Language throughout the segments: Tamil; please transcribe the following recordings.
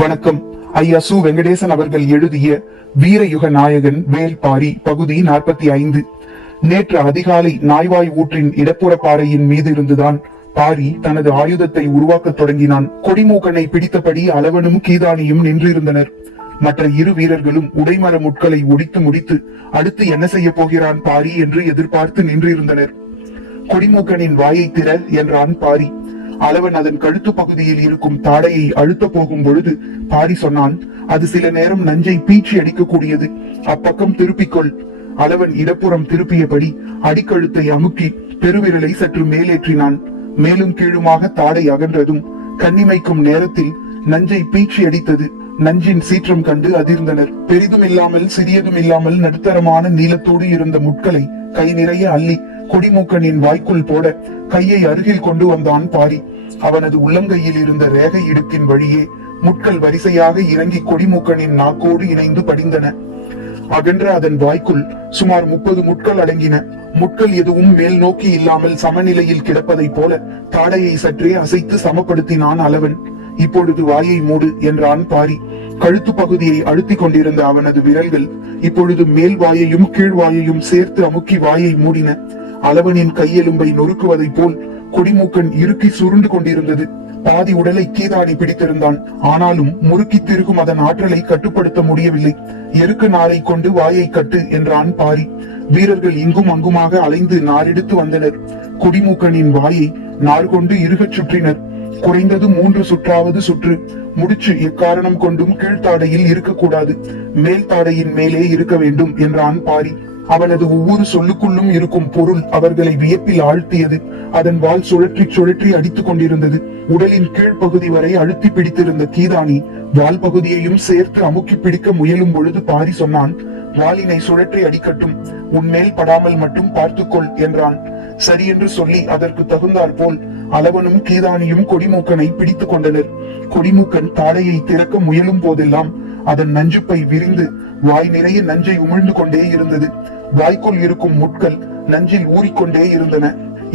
வணக்கம் ஐயா சு வெங்கடேசன் அவர்கள் எழுதிய வீரயுக நாயகன் வேல்பாரி பகுதி நாற்பத்தி ஐந்து நேற்று அதிகாலை நாய்வாய் ஊற்றின் இடப்புற பாறையின் மீது இருந்துதான் பாரி தனது ஆயுதத்தை உருவாக்கத் தொடங்கினான் கொடிமூக்கனை பிடித்தபடி அளவனும் கீதானியும் நின்றிருந்தனர் மற்ற இரு வீரர்களும் உடைமர முட்களை ஒடித்து முடித்து அடுத்து என்ன செய்ய போகிறான் பாரி என்று எதிர்பார்த்து நின்றிருந்தனர் கொடிமூக்கனின் வாயை திற என்றான் பாரி அளவன் அதன் கழுத்து பகுதியில் இருக்கும் தாடையை அழுத்த போகும் பொழுது பாரி சொன்னான் அது சில நேரம் நஞ்சை பீச்சி அடிக்கக்கூடியது அப்பக்கம் திருப்பிக்கொள் அளவன் இடப்புறம் திருப்பியபடி அடிக்கழுத்தை அமுக்கி பெருவிரலை சற்று மேலேற்றினான் மேலும் கீழுமாக தாடை அகன்றதும் கண்ணிமைக்கும் நேரத்தில் நஞ்சை பீச்சி அடித்தது நஞ்சின் சீற்றம் கண்டு அதிர்ந்தனர் பெரிதும் இல்லாமல் சிறியதும் இல்லாமல் நடுத்தரமான நீளத்தோடு இருந்த முட்களை கை நிறைய அள்ளி குடிமூக்கனின் வாய்க்குள் போட கையை அருகில் கொண்டு வந்தான் பாரி அவனது உள்ளங்கையில் இருந்த ரேக இடுக்கின் வழியே முட்கள் வரிசையாக இறங்கி கொடிமூக்கனின் நாக்கோடு இணைந்து படிந்தன அகன்ற அதன் வாய்க்குள் சுமார் முப்பது முட்கள் அடங்கின முட்கள் எதுவும் மேல் நோக்கி இல்லாமல் சமநிலையில் கிடப்பதை போல தாடையை சற்றே அசைத்து சமப்படுத்தினான் அளவன் இப்பொழுது வாயை மூடு என்றான் பாரி கழுத்து பகுதியை அழுத்திக் கொண்டிருந்த அவனது விரல்கள் இப்பொழுது மேல் வாயையும் கீழ் வாயையும் சேர்த்து அமுக்கி வாயை மூடின அளவனின் கையெலும்பை நொறுக்குவதைப் போல் குடிமூக்கன் இறுக்கி சுருண்டு கொண்டிருந்தது பாதி உடலை கீதாடி பிடித்திருந்தான் ஆனாலும் முறுக்கி திருகும் அதன் ஆற்றலை கட்டுப்படுத்த முடியவில்லை எருக்கு நாரை கொண்டு வாயை கட்டு என்றான் பாரி வீரர்கள் இங்கும் அங்குமாக அலைந்து நாரெடுத்து வந்தனர் குடிமூக்கனின் வாயை நார் கொண்டு இருகச் சுற்றினர் குறைந்தது மூன்று சுற்றாவது சுற்று முடிச்சு எக்காரணம் கொண்டும் கீழ்த்தாடையில் இருக்கக்கூடாது மேல் தாடையின் மேலே இருக்க வேண்டும் என்றான் பாரி அவளது ஒவ்வொரு சொல்லுக்குள்ளும் இருக்கும் பொருள் அவர்களை வியப்பில் ஆழ்த்தியது அதன் வால் சுழற்றி சுழற்றி அடித்துக் கொண்டிருந்தது உடலின் கீழ்ப்பகுதி வரை அழுத்தி பிடித்திருந்த தீதானி வால் பகுதியையும் சேர்த்து அமுக்கி பிடிக்க முயலும் பொழுது பாரி சொன்னான் வாலினை சுழற்றி அடிக்கட்டும் உன்மேல் படாமல் மட்டும் பார்த்துக்கொள் என்றான் சரி என்று சொல்லி அதற்கு தகுந்தாற் போல் அளவனும் கீதானியும் கொடிமூக்கனை பிடித்துக் கொண்டனர் கொடிமூக்கன் தாடையை திறக்க முயலும் போதெல்லாம் அதன் நஞ்சுப்பை விரிந்து வாய் நிறைய நஞ்சை உமிழ்ந்து கொண்டே இருந்தது வாய்க்குள் இருக்கும் முட்கள் நஞ்சில் ஊறிக்கொண்டே இருந்தன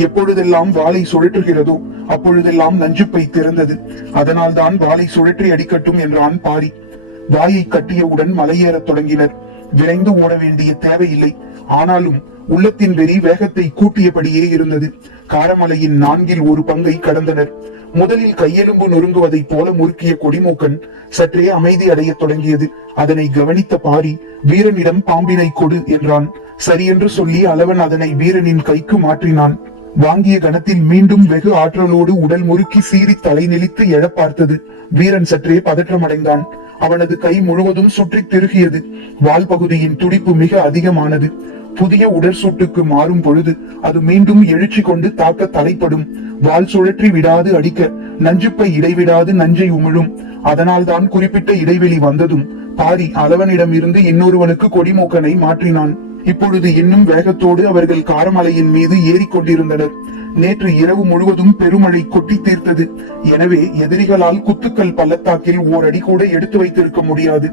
எப்பொழுதெல்லாம் வாளை சுழற்றுகிறதோ அப்பொழுதெல்லாம் நஞ்சுப்பை திறந்தது அதனால் தான் வாளை சுழற்றி அடிக்கட்டும் என்றான் பாரி வாயை கட்டியவுடன் மலையேறத் தொடங்கினர் விரைந்து ஓட வேண்டிய தேவையில்லை ஆனாலும் உள்ளத்தின் வெறி வேகத்தை கூட்டியபடியே இருந்தது காரமலையின் நான்கில் ஒரு பங்கை கடந்தனர் முதலில் கையெலும்பு நொறுங்குவதை போல முறுக்கிய கொடிமூக்கன் சற்றே அமைதி அடைய தொடங்கியது அதனை கவனித்த பாரி வீரனிடம் பாம்பினை கொடு என்றான் சரியென்று சொல்லி அளவன் அதனை வீரனின் கைக்கு மாற்றினான் வாங்கிய கணத்தில் மீண்டும் வெகு ஆற்றலோடு உடல் முறுக்கி சீறி தலை நெளித்து எழ பார்த்தது வீரன் சற்றே பதற்றமடைந்தான் அவனது கை முழுவதும் சுற்றி திருகியது வால் பகுதியின் துடிப்பு மிக அதிகமானது புதிய சூட்டுக்கு மாறும் பொழுது அது மீண்டும் எழுச்சி கொண்டு தாக்க தலைப்படும் வால் சுழற்றி விடாது அடிக்க நஞ்சுப்பை இடைவிடாது நஞ்சை உமிழும் அதனால் தான் குறிப்பிட்ட இடைவெளி வந்ததும் பாரி அளவனிடம் இருந்து இன்னொருவனுக்கு கொடிமூக்கனை மாற்றினான் இப்பொழுது இன்னும் வேகத்தோடு அவர்கள் காரமலையின் மீது ஏறிக்கொண்டிருந்தனர் நேற்று இரவு முழுவதும் பெருமழை கொட்டி தீர்த்தது எனவே எதிரிகளால் குத்துக்கள் பள்ளத்தாக்கில் ஓரடி கூட எடுத்து வைத்திருக்க முடியாது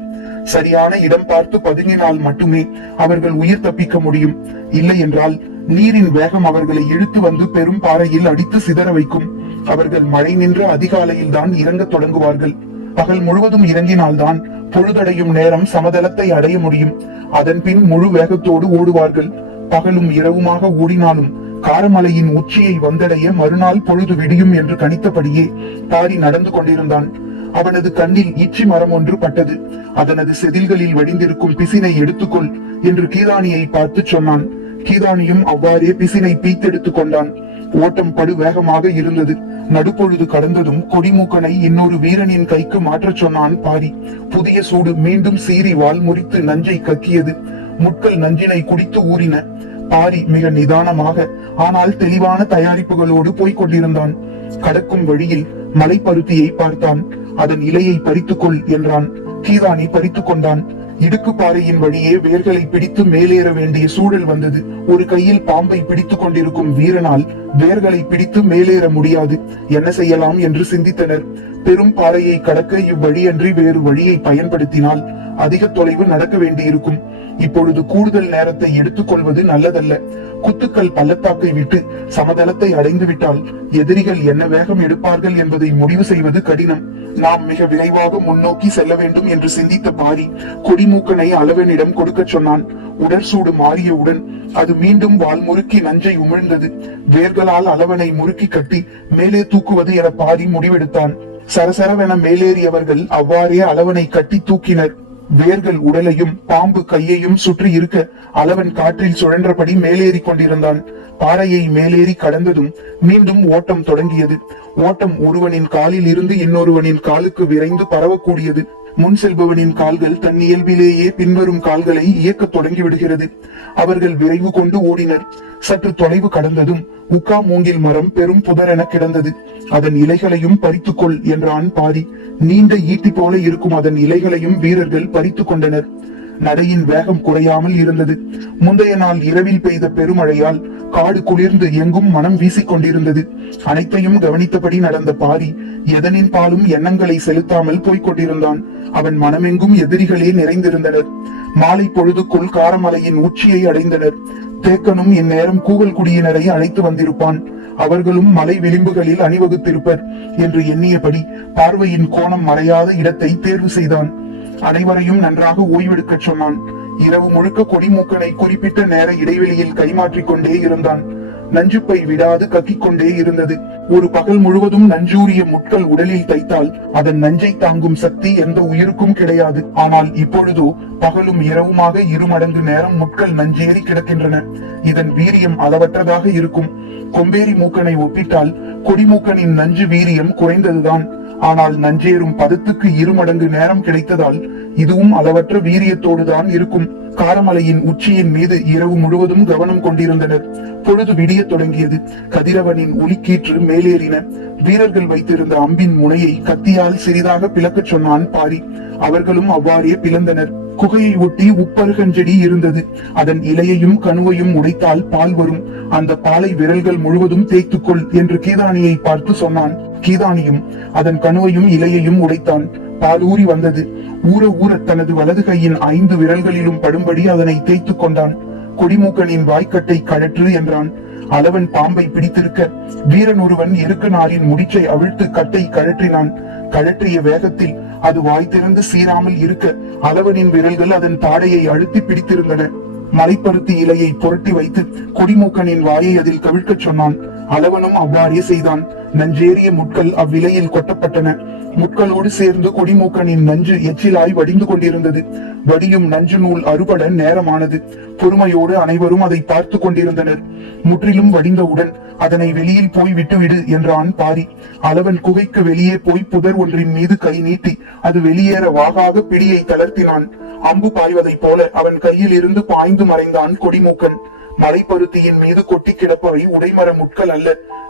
சரியான இடம் பார்த்து பதுங்கினால் மட்டுமே அவர்கள் உயிர் தப்பிக்க முடியும் இல்லை என்றால் நீரின் வேகம் அவர்களை இழுத்து வந்து பெரும் பாறையில் அடித்து சிதற வைக்கும் அவர்கள் மழை நின்று அதிகாலையில் தான் இறங்க தொடங்குவார்கள் பகல் முழுவதும் இறங்கினால்தான் பொழுதடையும் நேரம் சமதளத்தை அடைய முடியும் அதன் பின் முழு வேகத்தோடு ஓடுவார்கள் பகலும் இரவுமாக ஓடினாலும் காரமலையின் உச்சியை வந்தடைய மறுநாள் பொழுது விடியும் என்று கணித்தபடியே தாரி நடந்து கொண்டிருந்தான் அவனது கண்ணில் ஈச்சி மரம் ஒன்று பட்டது அதனது செதில்களில் வெடிந்திருக்கும் பிசினை எடுத்துக்கொள் என்று கீதானியை பார்த்து சொன்னான் கீதானியும் அவ்வாறே பிசினை பீத்தெடுத்து கொண்டான் ஓட்டம் படு வேகமாக இருந்தது நடுப்பொழுது கடந்ததும் கொடிமூக்கனை இன்னொரு வீரனின் கைக்கு மாற்றச் சொன்னான் பாரி புதிய சூடு மீண்டும் சீறி வால் முறித்து நஞ்சை கக்கியது முட்கள் நஞ்சினை குடித்து ஊறின பாரி மிக நிதானமாக ஆனால் தெளிவான தயாரிப்புகளோடு போய்க் கொண்டிருந்தான் கடக்கும் வழியில் மலைப்பருத்தியை பார்த்தான் அதன் இலையை பறித்துக்கொள் என்றான் கீதானை பறித்து கொண்டான் இடுக்கு பாறையின் வழியே வேர்களை பிடித்து மேலேற வேண்டிய சூழல் வந்தது ஒரு கையில் பாம்பை பிடித்துக் கொண்டிருக்கும் வீரனால் வேர்களை பிடித்து மேலேற முடியாது என்ன செய்யலாம் என்று சிந்தித்தனர் பெரும் பாறையை கடக்க இவ்வழியன்றி வேறு வழியை பயன்படுத்தினால் அதிக தொலைவு நடக்க வேண்டியிருக்கும் இப்பொழுது கூடுதல் நேரத்தை எடுத்துக்கொள்வது நல்லதல்ல குத்துக்கள் பள்ளத்தாக்கை விட்டு சமதளத்தை அடைந்துவிட்டால் எதிரிகள் என்ன வேகம் எடுப்பார்கள் என்பதை முடிவு செய்வது கடினம் நாம் மிக விரைவாக முன்னோக்கி செல்ல வேண்டும் என்று சிந்தித்த பாரி கொடிமூக்கனை அளவனிடம் கொடுக்க சொன்னான் சூடு மாறியவுடன் அது மீண்டும் வால் முறுக்கி நஞ்சை உமிழ்ந்தது வேர்களால் அளவனை முறுக்கி கட்டி மேலே தூக்குவது என பாரி முடிவெடுத்தான் சரசரவென மேலேறியவர்கள் அவ்வாறே அளவனை கட்டி தூக்கினர் வேர்கள் உடலையும் பாம்பு கையையும் சுற்றி இருக்க அளவன் காற்றில் சுழன்றபடி மேலேறி கொண்டிருந்தான் பாறையை மேலேறி கடந்ததும் மீண்டும் ஓட்டம் தொடங்கியது ஓட்டம் ஒருவனின் காலில் இருந்து இன்னொருவனின் காலுக்கு விரைந்து பரவக்கூடியது முன் செல்பவனின் கால்கள் தன் இயல்பிலேயே பின்வரும் கால்களை இயக்கத் தொடங்கிவிடுகிறது அவர்கள் விரைவு கொண்டு ஓடினர் சற்று தொலைவு கடந்ததும் உக்கா மூங்கில் மரம் பெரும் புதரென கிடந்தது அதன் இலைகளையும் பறித்துக்கொள் என்றான் பாரி நீண்ட ஈட்டி போல இருக்கும் அதன் இலைகளையும் வீரர்கள் பறித்து கொண்டனர் நடையின் வேகம் குறையாமல் இருந்தது முந்தைய நாள் இரவில் பெய்த பெருமழையால் காடு குளிர்ந்து எங்கும் மனம் வீசிக்கொண்டிருந்தது அனைத்தையும் கவனித்தபடி நடந்த பாரி எதனின் பாலும் எண்ணங்களை செலுத்தாமல் போய்கொண்டிருந்தான் அவன் மனமெங்கும் எதிரிகளே நிறைந்திருந்தனர் மாலை பொழுதுக்குள் காரமலையின் உச்சியை அடைந்தனர் தேக்கனும் இந்நேரம் கூகல் குடியினரை அழைத்து வந்திருப்பான் அவர்களும் மலை விளிம்புகளில் அணிவகுத்திருப்பர் என்று எண்ணியபடி பார்வையின் கோணம் மறையாத இடத்தை தேர்வு செய்தான் அனைவரையும் நன்றாக ஓய்வெடுக்க சொன்னான் இரவு முழுக்க கொடிமூக்கனை குறிப்பிட்ட நேர இடைவெளியில் கைமாற்றிக் கொண்டே இருந்தான் நஞ்சுப்பை விடாது கக்கிக் கொண்டே இருந்தது ஒரு பகல் முழுவதும் நஞ்சூரிய முட்கள் உடலில் தைத்தால் அதன் நஞ்சை தாங்கும் சக்தி எந்த உயிருக்கும் கிடையாது ஆனால் இப்பொழுதோ பகலும் இரவுமாக இரு மடங்கு நேரம் முட்கள் நஞ்சேறி கிடக்கின்றன இதன் வீரியம் அளவற்றதாக இருக்கும் கொம்பேரி மூக்கனை ஒப்பிட்டால் கொடிமூக்கனின் நஞ்சு வீரியம் குறைந்ததுதான் ஆனால் நஞ்சேறும் பதத்துக்கு இரு மடங்கு நேரம் கிடைத்ததால் இதுவும் அளவற்ற வீரியத்தோடு தான் இருக்கும் காரமலையின் உச்சியின் மீது இரவு முழுவதும் கவனம் கொண்டிருந்தனர் பொழுது விடிய தொடங்கியது கதிரவனின் ஒலிக்கீற்று மேலேறின வீரர்கள் வைத்திருந்த அம்பின் முனையை கத்தியால் சிறிதாக பிளக்கச் சொன்னான் பாரி அவர்களும் அவ்வாறே பிளந்தனர் குகையை ஒட்டி உப்பருகஞ்செடி இருந்தது அதன் இலையையும் கணுவையும் உடைத்தால் பால் வரும் அந்த பாலை விரல்கள் முழுவதும் தேய்த்துக்கொள் என்று கீதானியை பார்த்து சொன்னான் கீதானியும் அதன் கணுவையும் இலையையும் உடைத்தான் ஊறி வந்தது ஊற ஊற தனது வலது கையின் ஐந்து விரல்களிலும் படும்படி அதனை தேய்த்து கொண்டான் கொடிமூக்கனின் வாய்க்கட்டை கழற்று என்றான் அளவன் பாம்பை பிடித்திருக்க வீரன் ஒருவன் இருக்க நாளின் முடிச்சை அவிழ்த்து கட்டை கழற்றினான் கழற்றிய வேகத்தில் அது வாய் திறந்து சீராமல் இருக்க அளவனின் விரல்கள் அதன் தாடையை அழுத்தி பிடித்திருந்தன மலைப்பருத்தி இலையை புரட்டி வைத்து குடிமூக்கனின் வாயை அதில் கவிழ்க்கச் சொன்னான் அளவனும் அவ்வாறே செய்தான் நஞ்சேறிய முட்கள் அவ்விலையில் கொட்டப்பட்டன முட்களோடு சேர்ந்து கொடிமூக்கனின் நஞ்சு எச்சிலாய் வடிந்து கொண்டிருந்தது வடியும் நஞ்சு நூல் அறுபட நேரமானது பொறுமையோடு அனைவரும் அதை பார்த்து கொண்டிருந்தனர் முற்றிலும் வடிந்தவுடன் அதனை வெளியில் போய் விட்டுவிடு என்றான் பாரி அளவன் குகைக்கு வெளியே போய் புதர் ஒன்றின் மீது கை நீட்டி அது வெளியேற வாகாக பிடியை தளர்த்தினான் அம்பு பாய்வதைப் போல அவன் கையில் இருந்து பாய்ந்து மறைந்தான் கொடிமூக்கன் மலைப்பருத்தியின் மீது கொட்டி கிடப்பவை உடைமர முட்கள் அல்ல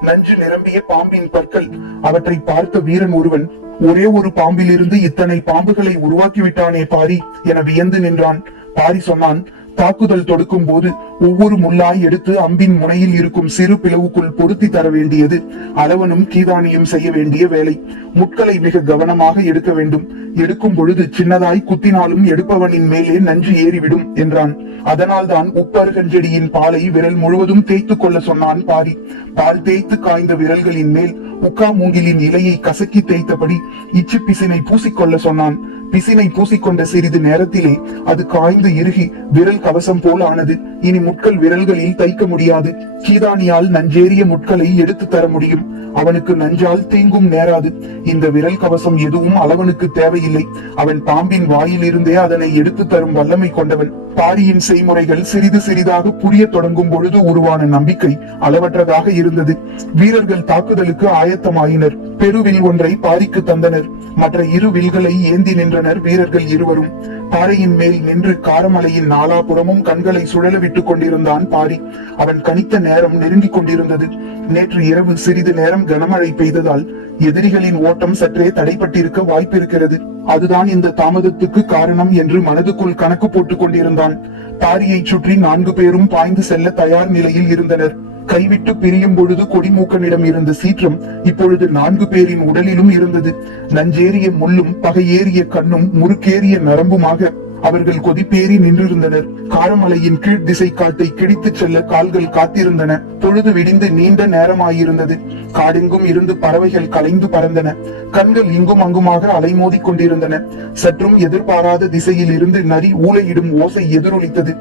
நஞ்சு நிரம்பிய பாம்பின் பற்கள் அவற்றை பார்த்த வீரன் ஒருவன் ஒரே ஒரு பாம்பிலிருந்து இத்தனை பாம்புகளை உருவாக்கிவிட்டானே பாரி என வியந்து நின்றான் பாரி சொன்னான் தாக்குதல் தொடுக்கும் போது ஒவ்வொரு முள்ளாய் எடுத்து அம்பின் முனையில் இருக்கும் சிறு பிளவுக்குள் பொருத்தி தர வேண்டியது அளவனும் கீதானியும் செய்ய வேண்டிய வேலை முட்களை மிக கவனமாக எடுக்க வேண்டும் எடுக்கும் பொழுது சின்னதாய் குத்தினாலும் எடுப்பவனின் மேலே நஞ்சு ஏறிவிடும் என்றான் அதனால்தான் உப்பருகஞ்செடியின் பாலை விரல் முழுவதும் தேய்த்து கொள்ள சொன்னான் பாரி பால் தேய்த்து காய்ந்த விரல்களின் மேல் முக்கா மூங்கிலின் இலையை கசக்கி தேய்த்தபடி இச்சு பிசினை பூசிக்கொள்ள சொன்னான் பிசினை பூசிக்கொண்ட சிறிது நேரத்திலே அது காய்ந்து இறுகி விரல் கவசம் போல் ஆனது இனி முட்கள் விரல்களில் தைக்க முடியாது கீதானியால் நஞ்சேறிய முட்களை எடுத்து தர முடியும் அவனுக்கு நஞ்சால் தீங்கும் நேராது இந்த விரல் கவசம் எதுவும் அளவனுக்கு தேவையில்லை அவன் பாம்பின் வாயிலிருந்தே அதனை எடுத்து தரும் வல்லமை கொண்டவன் பாரியின் செய்முறைகள் சிறிது சிறிதாக புரிய தொடங்கும் பொழுது உருவான நம்பிக்கை அளவற்றதாக இருந்தது வீரர்கள் தாக்குதலுக்கு ஆயத்தமாயினர் பெருவில் ஒன்றை பாரிக்கு தந்தனர் மற்ற இரு வில்களை ஏந்தி நின்றனர் வீரர்கள் இருவரும் பாறையின் மேல் நின்று காரமலையின் நாலாபுறமும் கண்களை சுழல விட்டுக் கொண்டிருந்தான் பாரி அவன் கணித்த நேரம் நெருங்கிக் கொண்டிருந்தது நேற்று இரவு சிறிது நேரம் கனமழை பெய்ததால் எதிரிகளின் ஓட்டம் சற்றே தடைப்பட்டிருக்க வாய்ப்பிருக்கிறது அதுதான் இந்த தாமதத்துக்கு காரணம் என்று மனதுக்குள் கணக்கு போட்டுக் கொண்டிருந்தான் பாரியை சுற்றி நான்கு பேரும் பாய்ந்து செல்ல தயார் நிலையில் இருந்தனர் கைவிட்டு பிரியும் பொழுது கொடிமூக்கனிடம் இருந்த சீற்றம் இப்பொழுது நான்கு பேரின் உடலிலும் இருந்தது நஞ்சேறிய முள்ளும் பகையேறிய கண்ணும் முறுக்கேறிய நரம்புமாக அவர்கள் கொதிப்பேறி நின்றிருந்தனர் காரமலையின் கீழ் திசை காட்டை கிடித்து செல்ல கால்கள் காத்திருந்தன பொழுது விடிந்து நீண்ட நேரமாயிருந்தது காடெங்கும் இருந்து பறவைகள் கலைந்து பறந்தன கண்கள் இங்கும் அங்குமாக அலைமோதி கொண்டிருந்தன சற்றும் எதிர்பாராத திசையில் இருந்து நரி ஊழையிடும் ஓசை எதிரொலித்தது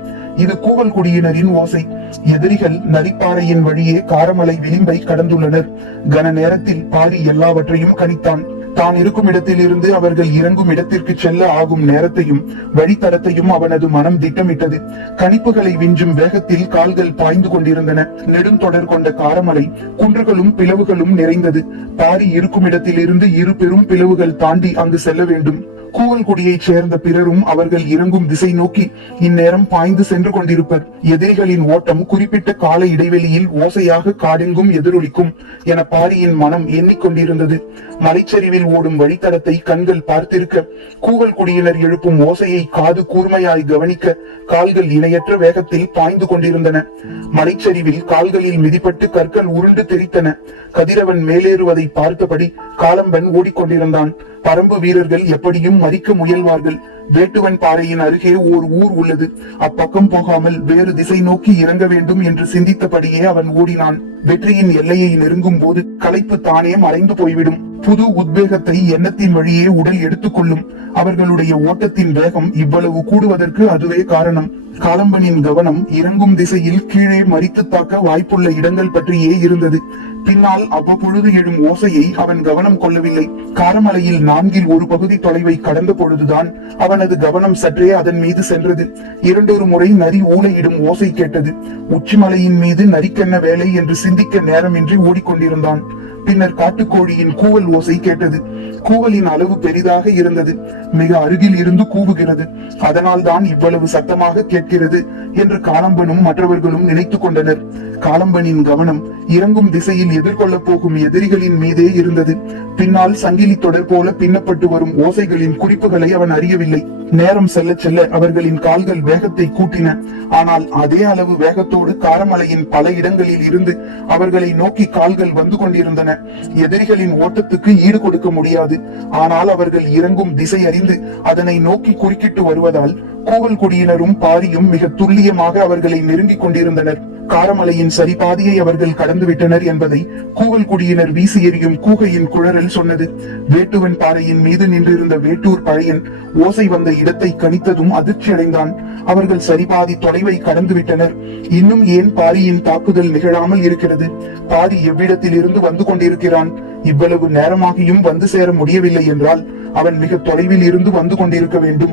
இது கூவல் குடியினரின் ஓசை எதிரிகள் நரிப்பாறையின் வழியே காரமலை விளிம்பை கடந்துள்ளனர் கன நேரத்தில் பாரி எல்லாவற்றையும் கணித்தான் தான் இருக்கும் இருந்து அவர்கள் இறங்கும் இடத்திற்கு செல்ல ஆகும் நேரத்தையும் வழித்தடத்தையும் அவனது மனம் திட்டமிட்டது கணிப்புகளை விஞ்சும் வேகத்தில் கால்கள் பாய்ந்து கொண்டிருந்தன நெடும் தொடர் கொண்ட காரமலை குன்றுகளும் பிளவுகளும் நிறைந்தது பாரி இருக்கும் இருந்து இரு பெரும் பிளவுகள் தாண்டி அங்கு செல்ல வேண்டும் கூவல்குடியைச் சேர்ந்த பிறரும் அவர்கள் இறங்கும் திசை நோக்கி இந்நேரம் பாய்ந்து சென்று கொண்டிருப்பர் எதிரிகளின் ஓட்டம் குறிப்பிட்ட கால இடைவெளியில் ஓசையாக காடெங்கும் எதிரொலிக்கும் என பாரியின் மனம் எண்ணிக்கொண்டிருந்தது மலைச்சரிவில் ஓடும் வழித்தடத்தை கண்கள் பார்த்திருக்க கூவல் குடியினர் எழுப்பும் ஓசையை காது கூர்மையாய் கவனிக்க கால்கள் இணையற்ற வேகத்தில் பாய்ந்து கொண்டிருந்தன மலைச்சரிவில் கால்களில் மிதிப்பட்டு கற்கள் உருண்டு தெரித்தன கதிரவன் மேலேறுவதை பார்த்தபடி காலம்பன் ஓடிக்கொண்டிருந்தான் பரம்பு வீரர்கள் எப்படியும் மறிக்க முயல்வார்கள் வேட்டுவன் பாறையின் அருகே ஓர் ஊர் உள்ளது அப்பக்கம் போகாமல் வேறு திசை நோக்கி இறங்க வேண்டும் என்று சிந்தித்தபடியே அவன் ஓடினான் வெற்றியின் எல்லையை நெருங்கும் போது களைப்பு தானே மறைந்து போய்விடும் புது உத்வேகத்தை எண்ணத்தின் வழியே உடல் எடுத்துக்கொள்ளும் அவர்களுடைய ஓட்டத்தின் வேகம் இவ்வளவு கூடுவதற்கு அதுவே காரணம் காலம்பனின் கவனம் இறங்கும் திசையில் கீழே மறித்து தாக்க வாய்ப்புள்ள இடங்கள் பற்றியே இருந்தது பின்னால் அவ்வப்பொழுது எழும் ஓசையை அவன் கவனம் கொள்ளவில்லை காரமலையில் நான்கில் ஒரு பகுதி தொலைவை கடந்த பொழுதுதான் அவனது கவனம் சற்றே அதன் மீது சென்றது இரண்டொரு முறை நரி ஊழையிடும் ஓசை கேட்டது உச்சிமலையின் மீது நரிக்கென்ன வேலை என்று சிந்திக்க நேரமின்றி ஓடிக்கொண்டிருந்தான் பின்னர் காட்டுக்கோழியின் கூவல் ஓசை கேட்டது கூவலின் அளவு பெரிதாக இருந்தது மிக அருகில் இருந்து கூவுகிறது அதனால் தான் இவ்வளவு சத்தமாக கேட்கிறது என்று காலம்பனும் மற்றவர்களும் நினைத்து கொண்டனர் காலம்பனின் கவனம் இறங்கும் திசையில் எதிர்கொள்ளப் போகும் எதிரிகளின் மீதே இருந்தது பின்னால் சங்கிலி தொடர் போல பின்னப்பட்டு வரும் ஓசைகளின் குறிப்புகளை அவன் அறியவில்லை நேரம் செல்ல செல்ல அவர்களின் கால்கள் வேகத்தை கூட்டின ஆனால் அதே அளவு வேகத்தோடு காரமலையின் பல இடங்களில் இருந்து அவர்களை நோக்கி கால்கள் வந்து கொண்டிருந்தன எதிரிகளின் ஓட்டத்துக்கு ஈடு கொடுக்க முடியாது ஆனால் அவர்கள் இறங்கும் திசை அறிந்து அதனை நோக்கி குறுக்கிட்டு வருவதால் கோவல் குடியினரும் பாரியும் மிக துல்லியமாக அவர்களை நெருங்கிக் கொண்டிருந்தனர் காரமலையின் சரிபாதியை அவர்கள் கடந்துவிட்டனர் என்பதை கூவல் குடியினர் வீசி எறியும் கூகையின் குழறல் சொன்னது வேட்டுவன் பாறையின் மீது நின்றிருந்த வேட்டூர் பழையன் ஓசை வந்த இடத்தை கணித்ததும் அதிர்ச்சியடைந்தான் அவர்கள் சரிபாதி தொலைவை கடந்துவிட்டனர் இன்னும் ஏன் பாரியின் தாக்குதல் நிகழாமல் இருக்கிறது பாரி எவ்விடத்தில் இருந்து வந்து கொண்டிருக்கிறான் இவ்வளவு நேரமாகியும் வந்து சேர முடியவில்லை என்றால் அவன் மிக தொலைவில் இருந்து வந்து கொண்டிருக்க வேண்டும்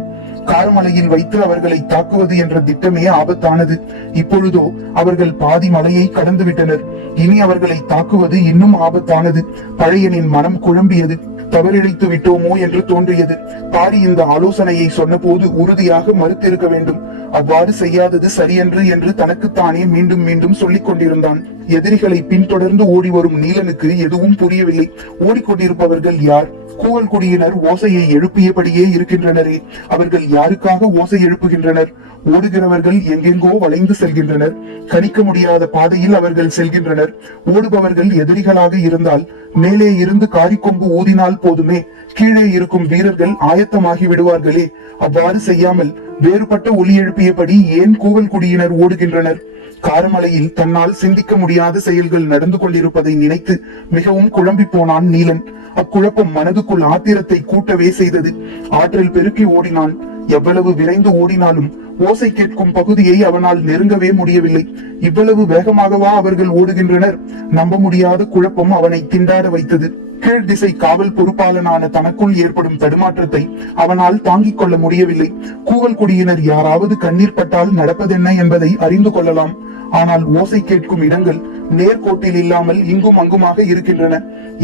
கால்மலையில் வைத்து அவர்களை தாக்குவது என்ற திட்டமே ஆபத்தானது இப்பொழுதோ அவர்கள் பாதி மலையை கடந்துவிட்டனர் இனி அவர்களை தாக்குவது இன்னும் ஆபத்தானது பழையனின் மனம் குழம்பியது தவறிழைத்து விட்டோமோ என்று தோன்றியது பாரி இந்த ஆலோசனையை சொன்னபோது உறுதியாக மறுத்திருக்க வேண்டும் அவ்வாறு செய்யாதது சரியன்று என்று தனக்குத்தானே மீண்டும் மீண்டும் சொல்லிக் கொண்டிருந்தான் எதிரிகளை பின்தொடர்ந்து ஓடி வரும் நீலனுக்கு எதுவும் புரியவில்லை ஓடிக்கொண்டிருப்பவர்கள் யார் கூவல் குடியினர் ஓசையை எழுப்பியபடியே இருக்கின்றனரே அவர்கள் யாருக்காக ஓசை எழுப்புகின்றனர் ஓடுகிறவர்கள் எங்கெங்கோ வளைந்து செல்கின்றனர் கணிக்க முடியாத பாதையில் அவர்கள் செல்கின்றனர் ஓடுபவர்கள் எதிரிகளாக இருந்தால் மேலே இருந்து காரிக்கொம்பு ஊதினால் போதுமே கீழே இருக்கும் வீரர்கள் ஆயத்தமாகி விடுவார்களே அவ்வாறு செய்யாமல் வேறுபட்ட ஒலி எழுப்பியபடி ஏன் கூவல் குடியினர் ஓடுகின்றனர் காரமலையில் தன்னால் சிந்திக்க முடியாத செயல்கள் நடந்து கொண்டிருப்பதை நினைத்து மிகவும் குழம்பி போனான் நீலன் அக்குழப்பம் மனதுக்குள் ஆத்திரத்தை கூட்டவே செய்தது ஆற்றில் பெருக்கி ஓடினான் எவ்வளவு விரைந்து ஓடினாலும் ஓசை கேட்கும் பகுதியை அவனால் நெருங்கவே முடியவில்லை இவ்வளவு வேகமாகவா அவர்கள் ஓடுகின்றனர் நம்ப முடியாத குழப்பம் அவனை திண்டாட வைத்தது கீழ் திசை காவல் பொறுப்பாளனான தனக்குள் ஏற்படும் தடுமாற்றத்தை அவனால் தாங்கிக் கொள்ள முடியவில்லை கூவல் குடியினர் யாராவது கண்ணீர் பட்டால் நடப்பதென்ன என்பதை அறிந்து கொள்ளலாம் ஆனால் ஓசை கேட்கும் இடங்கள் நேர்கோட்டில் இல்லாமல் இங்கும் அங்குமாக இருக்கின்றன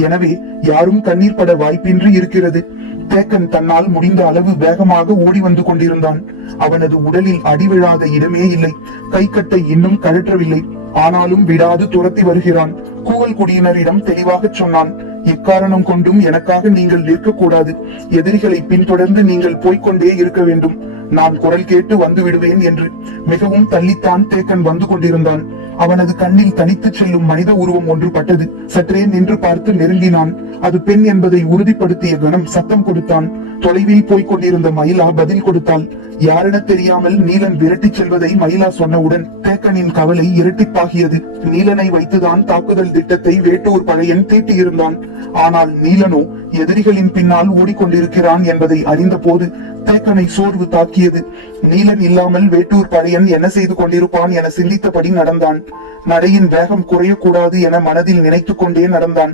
எனவே யாரும் கண்ணீர் பட வாய்ப்பின்றி இருக்கிறது தேக்கன் தன்னால் முடிந்த அளவு வேகமாக ஓடி வந்து கொண்டிருந்தான் அவனது உடலில் அடிவிழாத இடமே இல்லை கை கட்டை இன்னும் கழற்றவில்லை ஆனாலும் விடாது துரத்தி வருகிறான் கூவல் குடியினரிடம் தெளிவாக சொன்னான் இக்காரணம் கொண்டும் எனக்காக நீங்கள் நிற்க கூடாது எதிரிகளை பின்தொடர்ந்து நீங்கள் போய்கொண்டே இருக்க வேண்டும் நான் குரல் கேட்டு வந்து விடுவேன் என்று மிகவும் தள்ளித்தான் தேக்கன் வந்து கொண்டிருந்தான் அவனது கண்ணில் தனித்து செல்லும் மனித உருவம் ஒன்று பட்டது சற்றே நின்று பார்த்து நெருங்கினான் அது பெண் என்பதை உறுதிப்படுத்திய கணம் சத்தம் கொடுத்தான் தொலைவில் போய்க் கொண்டிருந்த மயிலா பதில் கொடுத்தாள் யாரென தெரியாமல் நீலன் விரட்டிச் செல்வதை மயிலா சொன்னவுடன் தேக்கனின் கவலை இரட்டிப்பாகியது நீலனை வைத்துதான் தாக்குதல் திட்டத்தை வேட்டூர் பழையன் தீட்டியிருந்தான் ஆனால் நீலனோ எதிரிகளின் பின்னால் ஓடிக்கொண்டிருக்கிறான் என்பதை அறிந்த போது தேக்கனை சோர்வு தாக்கியது நீலன் இல்லாமல் வேட்டூர் பழையன் என்ன செய்து கொண்டிருப்பான் என சிந்தித்தபடி நடந்தான் நடையின் வேகம் குறையக்கூடாது என மனதில் நினைத்து கொண்டே நடந்தான்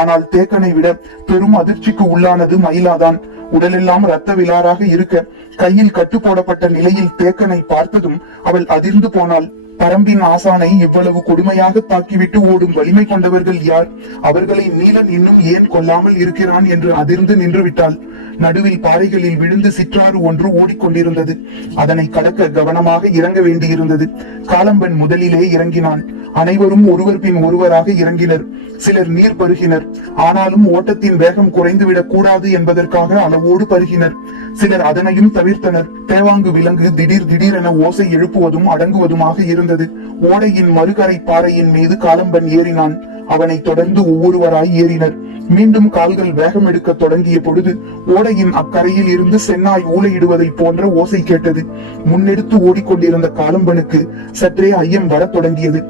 ஆனால் தேக்கனை விட பெரும் அதிர்ச்சிக்கு உள்ளானது மயிலாதான் உடலெல்லாம் ரத்த விலாராக இருக்க கையில் கட்டு போடப்பட்ட நிலையில் தேக்கனை பார்த்ததும் அவள் அதிர்ந்து போனாள் பரம்பின் ஆசானை இவ்வளவு கொடுமையாக தாக்கிவிட்டு ஓடும் வலிமை கொண்டவர்கள் யார் அவர்களை நீலன் இன்னும் ஏன் கொல்லாமல் இருக்கிறான் என்று அதிர்ந்து நின்று விட்டாள் நடுவில் பாறைகளில் விழுந்து சிற்றாறு ஒன்று ஓடிக்கொண்டிருந்தது அதனை கடக்க கவனமாக இறங்க வேண்டியிருந்தது காலம்பன் முதலிலே இறங்கினான் அனைவரும் ஒருவர் பின் ஒருவராக இறங்கினர் சிலர் நீர் பருகினர் ஆனாலும் ஓட்டத்தின் வேகம் குறைந்துவிடக் கூடாது என்பதற்காக அளவோடு பருகினர் சிலர் அதனையும் தவிர்த்தனர் தேவாங்கு விலங்கு திடீர் திடீரென ஓசை எழுப்புவதும் அடங்குவதுமாக இருந்தது ஓடையின் மறுகரை பாறையின் மீது காலம்பன் ஏறினான் அவனை தொடர்ந்து ஒவ்வொருவராய் ஏறினர் மீண்டும் கால்கள் வேகம் எடுக்க தொடங்கிய பொழுது ஓடையின் அக்கரையில் இருந்து சென்னாய் ஊழையிடுவதை போன்ற ஓசை கேட்டது முன்னெடுத்து ஓடிக்கொண்டிருந்த காலம்பனுக்கு சற்றே ஐயம் வரத் தொடங்கியது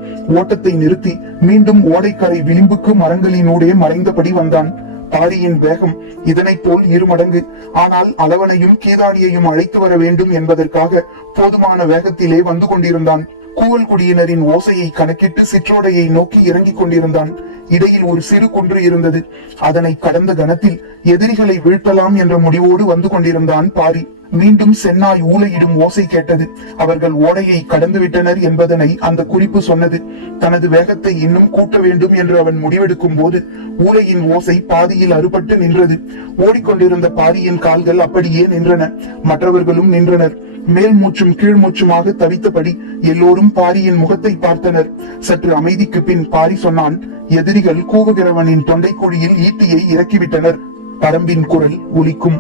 ஓட்டத்தை நிறுத்தி மீண்டும் ஓடைக்கரை விளிம்புக்கு மரங்களினூடே மறைந்தபடி வந்தான் பாரியின் வேகம் இதனை போல் இருமடங்கு ஆனால் அளவனையும் கீதாடியையும் அழைத்து வர வேண்டும் என்பதற்காக போதுமான வேகத்திலே வந்து கொண்டிருந்தான் கூவல் குடியினரின் ஓசையை கணக்கிட்டு சிற்றோடையை நோக்கி இறங்கிக் கொண்டிருந்தான் இடையில் ஒரு சிறு குன்று இருந்தது அதனை கடந்த கணத்தில் எதிரிகளை வீழ்த்தலாம் என்ற முடிவோடு வந்து கொண்டிருந்தான் பாரி மீண்டும் சென்னாய் ஊலையிடும் ஓசை கேட்டது அவர்கள் ஓடையை கடந்து விட்டனர் என்பதனை அந்த குறிப்பு சொன்னது தனது வேகத்தை இன்னும் கூட்ட வேண்டும் என்று அவன் முடிவெடுக்கும் போது ஊலையின் ஓசை பாதியில் அறுபட்டு நின்றது ஓடிக்கொண்டிருந்த பாரியின் கால்கள் அப்படியே நின்றன மற்றவர்களும் நின்றனர் மேல் மூச்சும் கீழ் மூச்சுமாக தவித்தபடி எல்லோரும் பாரியின் முகத்தை பார்த்தனர் சற்று அமைதிக்கு பின் பாரி சொன்னான் எதிரிகள் கூவுகிறவனின் தொண்டைக்குழியில் ஈட்டியை இறக்கிவிட்டனர் பரம்பின் குரல் ஒலிக்கும்